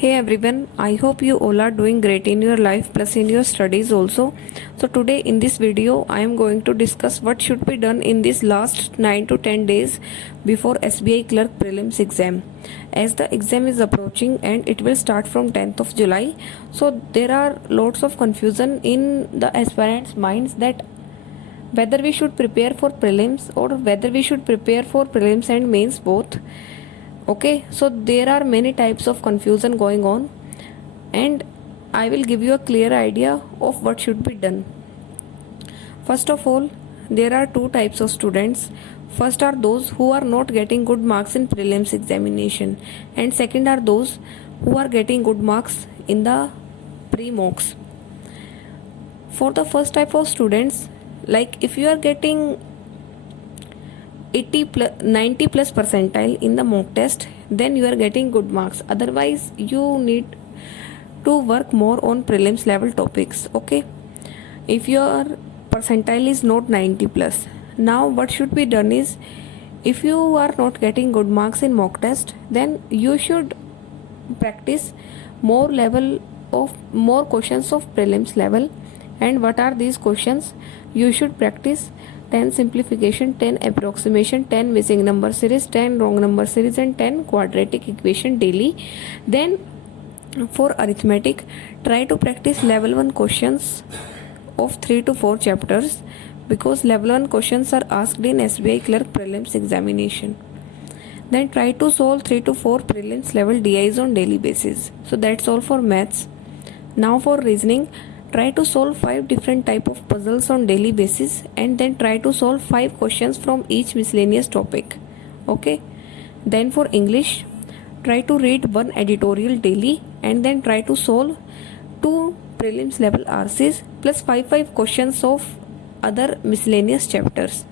Hey everyone, I hope you all are doing great in your life plus in your studies also. So today in this video I am going to discuss what should be done in these last 9 to 10 days before SBI clerk prelims exam. As the exam is approaching and it will start from 10th of July, so there are lots of confusion in the aspirants minds that whether we should prepare for prelims or whether we should prepare for prelims and mains both. Okay, so there are many types of confusion going on and I will give you a clear idea of what should be done. First of all, there are two types of students. First are those who are not getting good marks in prelims examination, and second are those who are getting good marks in the pre-mocks. For the first type of students, like if you are getting 90 plus percentile in the mock test, then you are getting good marks. Otherwise you need to work more on prelims level topics. Okay, if your percentile is not 90 plus, now what should be done is, if you are not getting good marks in mock test, then you should practice more questions of prelims level. And what are these questions? You should practice 10 simplification, 10 approximation, 10 missing number series, 10 wrong number series and 10 quadratic equation daily. Then for arithmetic, try to practice level 1 questions of 3 to 4 chapters, because level 1 questions are asked in SBI clerk prelims examination. Then try to solve 3 to 4 prelims level DIs on daily basis. So that's all for maths. Now for reasoning, try to solve 5 different type of puzzles on daily basis and then try to solve 5 questions from each miscellaneous topic. Okay. Then for English, try to read one editorial daily and then try to solve 2 prelims level RCs plus 5 questions of other miscellaneous chapters.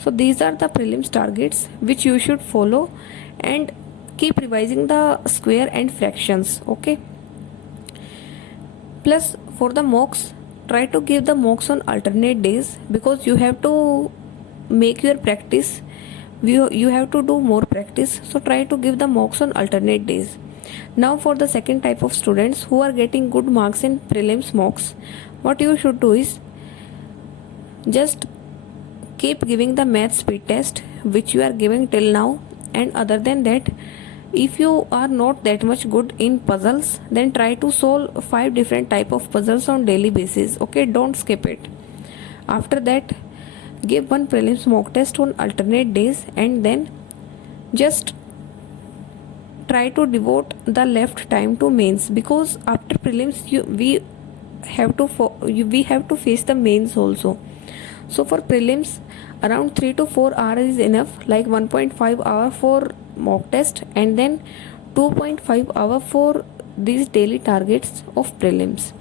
So these are the prelims targets which you should follow, and keep revising the square and fractions. Okay. Plus for the mocks, try to give the mocks on alternate days, because you have to make your practice, you have to do more practice. So try to give the mocks on alternate days. Now for the second type of students who are getting good marks in prelims mocks, what you should do is just keep giving the math speed test which you are giving till now. And other than that, if you are not that much good in puzzles, then try to solve 5 different type of puzzles on daily basis. Okay, don't skip it. After that, give one prelims mock test on alternate days, and then just try to devote the left time to mains, because after prelims we have to face the mains also. So for prelims, around 3 to 4 hours is enough, like 1.5 hour for mock test and then 2.5 hour for these daily targets of prelims.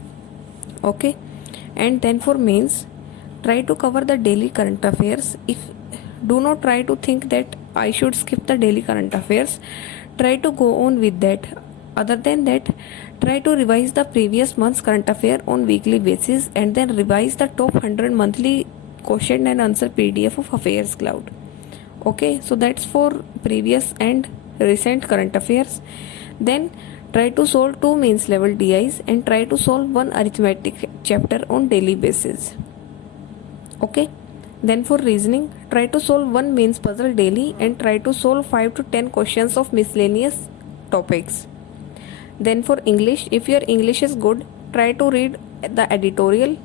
Okay. And then for mains, try to cover the daily current affairs. Do not try to think that I should skip the daily current affairs. Try to go on with that. Other than that, try to revise the previous month's current affair on weekly basis and then revise the top 100 monthly question and answer PDF of Affairs Cloud. Okay, so that's for previous and recent current affairs. Then try to solve 2 mains level DIs and try to solve 1 arithmetic chapter on daily basis. Okay. Then for reasoning, try to solve 1 mains puzzle daily and try to solve 5 to 10 questions of miscellaneous topics. Then for English, if your English is good, try to read the editorial.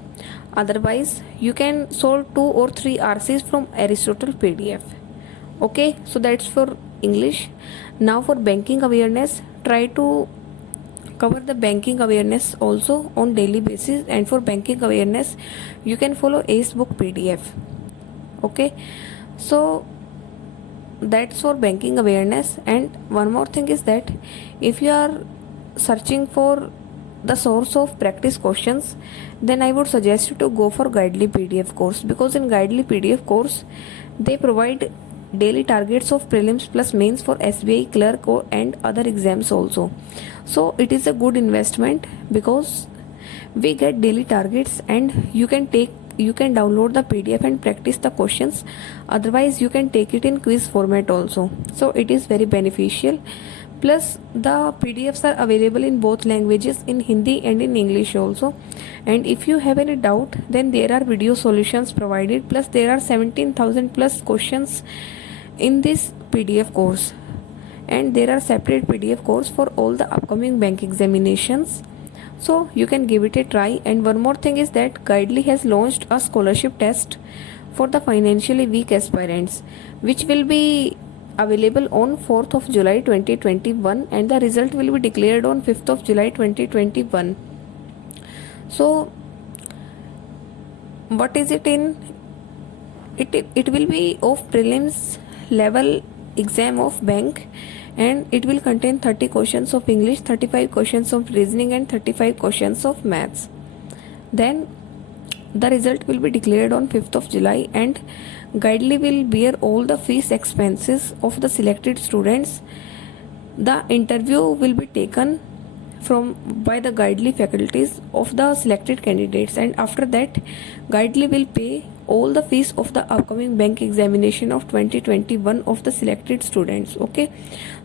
Otherwise, you can solve 2 or 3 RCs from Aristotle PDF. Okay, so that's for English. Now for banking awareness, try to cover the banking awareness also on daily basis, and for banking awareness you can follow ACE book PDF. Okay, so that's for banking awareness. And one more thing is that if you are searching for the source of practice questions, then I would suggest you to go for Guidely PDF course, because in Guidely PDF course they provide daily targets of prelims plus mains for SBI clerk and other exams also. So it is a good investment, because we get daily targets and you can download the PDF and practice the questions. Otherwise you can take it in quiz format also. So it is very beneficial. Plus the PDFs are available in both languages, in Hindi and in English also. And if you have any doubt, then there are video solutions provided, plus there are 17,000 plus questions in this PDF course, and there are separate PDF course for all the upcoming bank examinations, so you can give it a try. And one more thing is that Guidely has launched a scholarship test for the financially weak aspirants, which will be available on 4th of July 2021, and the result will be declared on 5th of July 2021. So what is it in? It will be of prelims level exam of bank, and it will contain 30 questions of English, 35 questions of reasoning, and 35 questions of maths. Then the result will be declared on 5th of July, and Guidely will bear all the fees expenses of the selected students. The interview will be taken by the Guidely faculties of the selected candidates, and after that Guidely will pay all the fees of the upcoming bank examination of 2021 of the selected students. Okay,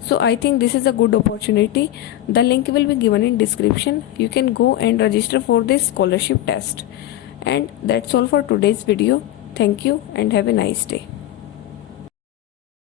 so I think this is a good opportunity. The link will be given in description. You can go and register for this scholarship test. And that's all for today's video. Thank you and have a nice day.